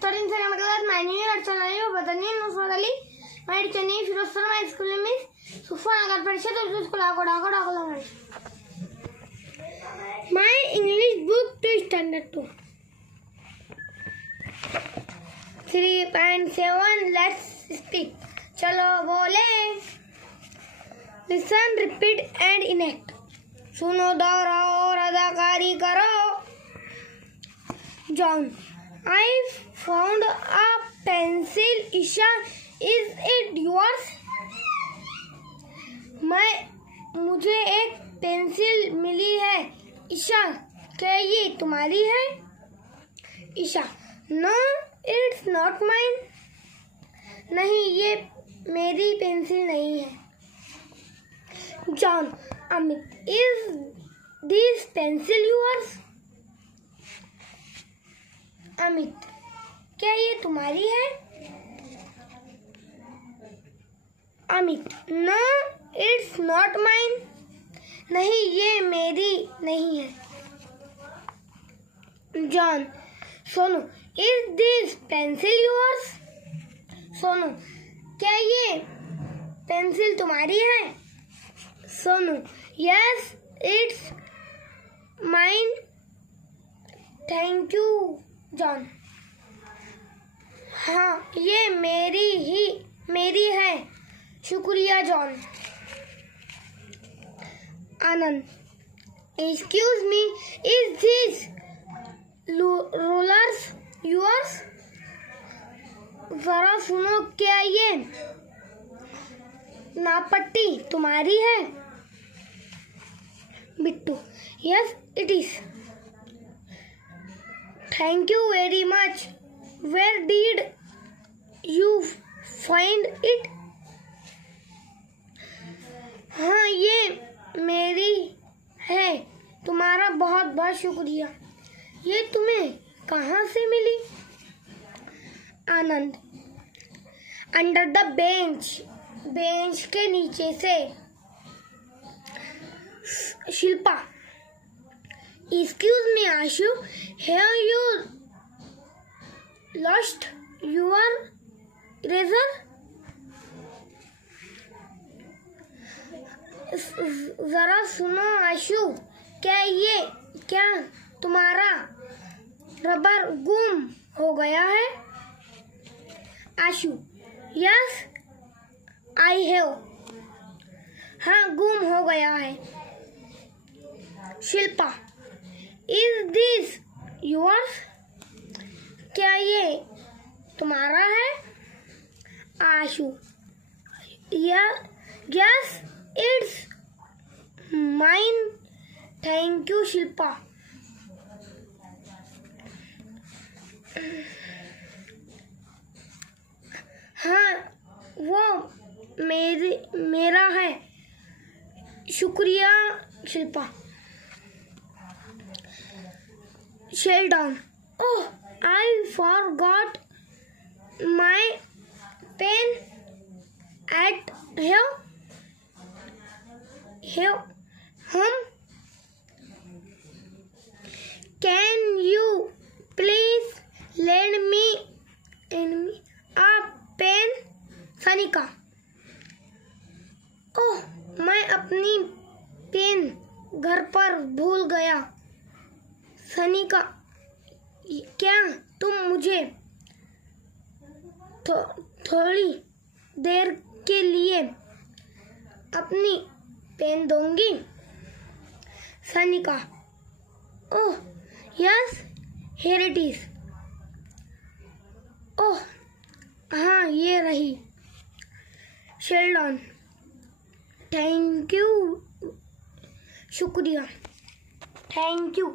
studying second class. My name is Archana. Badani Nusrat Ali. My teacher name is Firoz. My school name is Suffa, nagar, parishad, urdu school, akot, akola. My English book to Standard 2. 3.7. Let's speak. चलो बोले. Listen, repeat and enact. सुनो, दोहराओ और अदाकारी करो. John, I found a pencil. Isha, is it yours? मुझे एक pencil मिली है. ईशा, क्या ये तुम्हारी है? Isha, No, it's not mine. नहीं, ये मेरी पेंसिल नहीं है. John, Amit, is this pencil yours? Amit, क्या ये तुम्हारी है? Amit, No, it's not mine. नहीं, ये मेरी नहीं है. John, Sonu, is this pencil yours? Sonu, क्या ये पेंसिल तुम्हारी है? Sonu, yes, it's mine. Thank you, John. हाँ, ये मेरी है. शुक्रिया, John. Anand, excuse me, is this rollers yours? जरा सुनो, क्या ये नापट्टी तुम्हारी है? Bittu, yes, it is. Thank you very much. Where did you find it? हाँ, ये मेरी है. तुम्हारा बहुत बहुत शुक्रिया. ये तुम्हें कहाँ से मिली? आनंद, अंडर द बेंच के नीचे से. Shilpa, excuse me, Ashu, here you lost your eraser? जरा सुनो आशु, क्या तुम्हारा रबर गुम हो गया है? Ashu, yes, I have. हाँ, गुम हो गया है. Shilpa, is this yours? क्या ये तुम्हारा है? Ashu, yes, it's mine. Thank you, Shilpa. हाँ, वो मेरा है. शुक्रिया, Shilpa. Sheldon, oh, I forgot my pen at home. Can you please lend me a pen? Sanika, ओह, मैं अपनी पेन घर पर भूल गया. सनिका, क्या तुम मुझे थोड़ी देर के लिए अपनी पेन दोगी? सनिका, ओह, यस, हियर इट इज. ओह, हाँ, ये रही. शेल्डन, थैंक यू, शुक्रिया. Thank you.